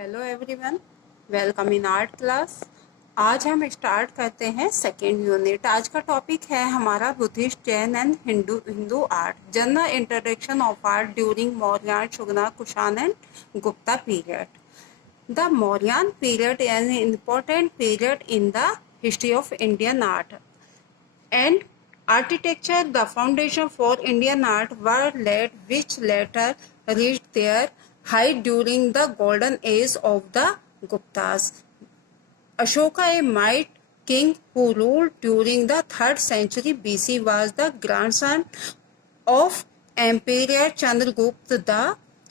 Hello everyone, welcome in art class. आज हम start करते हैं सेकेंड यूनिट। आज का टॉपिक है हमारा Buddhist, Jain and Hindu art, general introduction of art during Mauryan, Shunga, Kushan and Gupta period. The Mauryan period is an important period in the history of Indian art and architecture. The foundation for Indian art were laid, which later reached their height during the golden age of the Guptas. Ashoka, a mighty king who ruled during the 3rd century BC, was the grandson of Emperor Chandragupta, the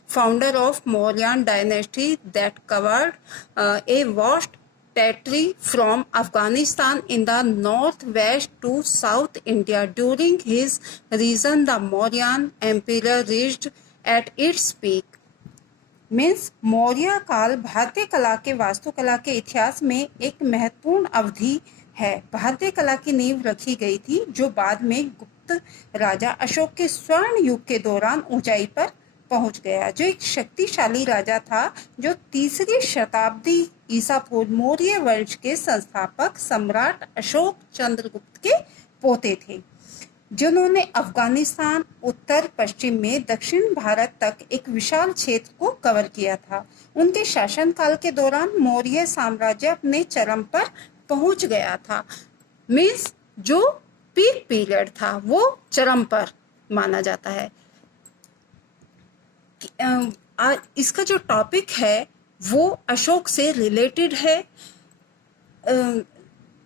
founder of Mauryan dynasty that covered a vast territory from Afghanistan in the northwest to South India. During his reign, the Mauryan Empire reached at its peak. Means Maurya काल भारतीय कला के वास्तुकला के इतिहास में एक महत्वपूर्ण अवधि है। भारतीय कला की नींव रखी गई थी जो बाद में गुप्त राजा अशोक के स्वर्ण युग के दौरान ऊंचाई पर पहुंच गया, जो एक शक्तिशाली राजा था जो 3री शताब्दी ईसा पूर्व मौर्य वंश के संस्थापक सम्राट अशोक चंद्रगुप्त के पोते थे, जिन्होंने अफगानिस्तान, उत्तर पश्चिम में दक्षिण भारत तक एक विशाल क्षेत्र को कवर किया था। उनके शासनकाल के दौरान मौर्य साम्राज्य अपने चरम पर पहुंच गया था। मीन्स जो पीक पीरियड था वो चरम पर माना जाता है। इसका जो टॉपिक है वो अशोक से रिलेटेड है।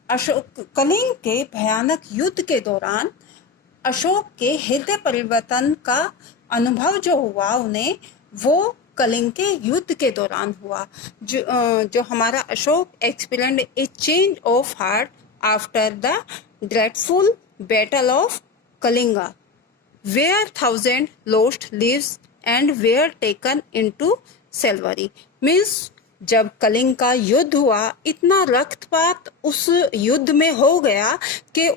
अशोक कलिंग के भयानक युद्ध के दौरान अशोक के हृदय परिवर्तन का अनुभव जो हुआ उन्हें, वो कलिंग के युद्ध के दौरान हुआ। जो हमारा Ashoka experienced a change of heart after the dreadful battle of Kalinga, where 1000 lost lives and were taken into slavery. Means जब कलिंग का युद्ध हुआ, इतना रक्तपात उस युद्ध में हो गया कि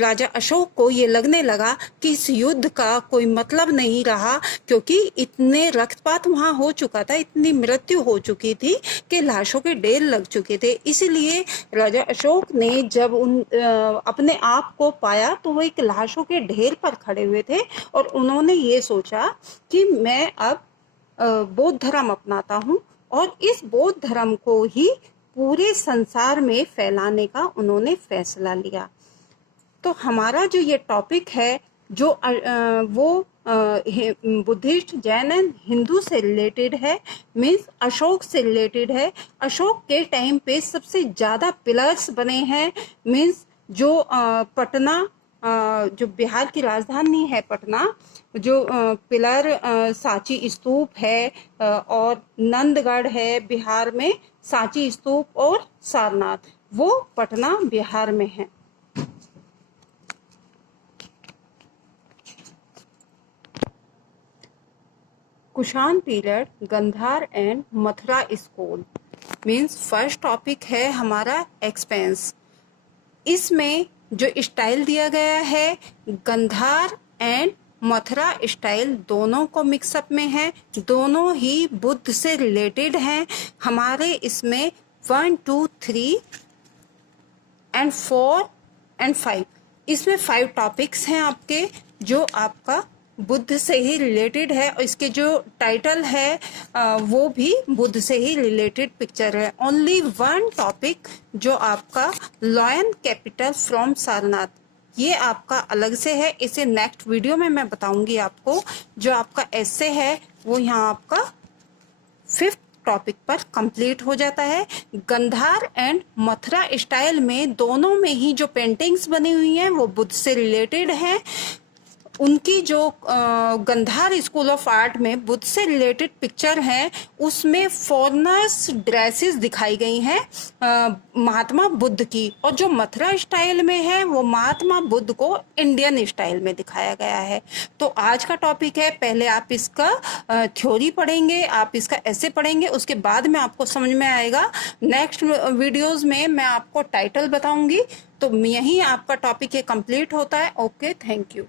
राजा अशोक को ये लगने लगा कि इस युद्ध का कोई मतलब नहीं रहा, क्योंकि इतने रक्तपात वहाँ हो चुका था, इतनी मृत्यु हो चुकी थी कि लाशों के ढेर लग चुके थे। इसीलिए राजा अशोक ने जब अपने आप को पाया तो वो एक लाशों के ढेर पर खड़े हुए थे और उन्होंने ये सोचा कि मैं अब बौद्ध धर्म अपनाता हूँ और इस बौद्ध धर्म को ही पूरे संसार में फैलाने का उन्होंने फैसला लिया। तो हमारा जो ये टॉपिक है जो वो बुद्धिस्ट, जैन एंड हिंदू से रिलेटेड है, मीन्स अशोक से रिलेटेड है। अशोक के टाइम पे सबसे ज़्यादा पिलर्स बने हैं। मीन्स जो पटना, जो बिहार की राजधानी है पटना, जो पिलर सांची स्तूप है और नंदगढ़ है बिहार में, सांची स्तूप और सारनाथ, वो पटना बिहार में है। Kushan period, Gandhara and Mathura school. Means first topic है हमारा एक्सपेंस। इसमें जो स्टाइल दिया गया है गंधार एंड मथुरा स्टाइल, दोनों को मिक्सअप में है, दोनों ही बुद्ध से रिलेटेड हैं। हमारे इसमें 1, 2, 3 एंड 4 एंड 5, इसमें 5 टॉपिक्स हैं आपके जो आपका बुद्ध से ही रिलेटेड है। और इसके जो टाइटल है वो भी बुद्ध से ही रिलेटेड पिक्चर है। ओनली 1 टॉपिक जो आपका लॉयन कैपिटल फ्रॉम सारनाथ, ये आपका अलग से है। इसे नेक्स्ट वीडियो में मैं बताऊंगी आपको। जो आपका एसे है वो यहाँ आपका 5th टॉपिक पर कंप्लीट हो जाता है। गंधार एंड मथुरा स्टाइल में दोनों में ही जो पेंटिंग्स बनी हुई हैं वो बुद्ध से रिलेटेड हैं। उनकी जो गंधार स्कूल ऑफ आर्ट में बुद्ध से रिलेटेड पिक्चर हैं, उसमें फॉरेनर्स ड्रेसेस दिखाई गई हैं महात्मा बुद्ध की, और जो मथुरा स्टाइल में है वो महात्मा बुद्ध को इंडियन स्टाइल में दिखाया गया है। तो आज का टॉपिक है, पहले आप इसका थ्योरी पढ़ेंगे, आप इसका ऐसे पढ़ेंगे, उसके बाद में आपको समझ में आएगा। नेक्स्ट वीडियोज़ में मैं आपको टाइटल बताऊंगी। तो यहीं आपका टॉपिक ये कंप्लीट होता है। Okay, thank you.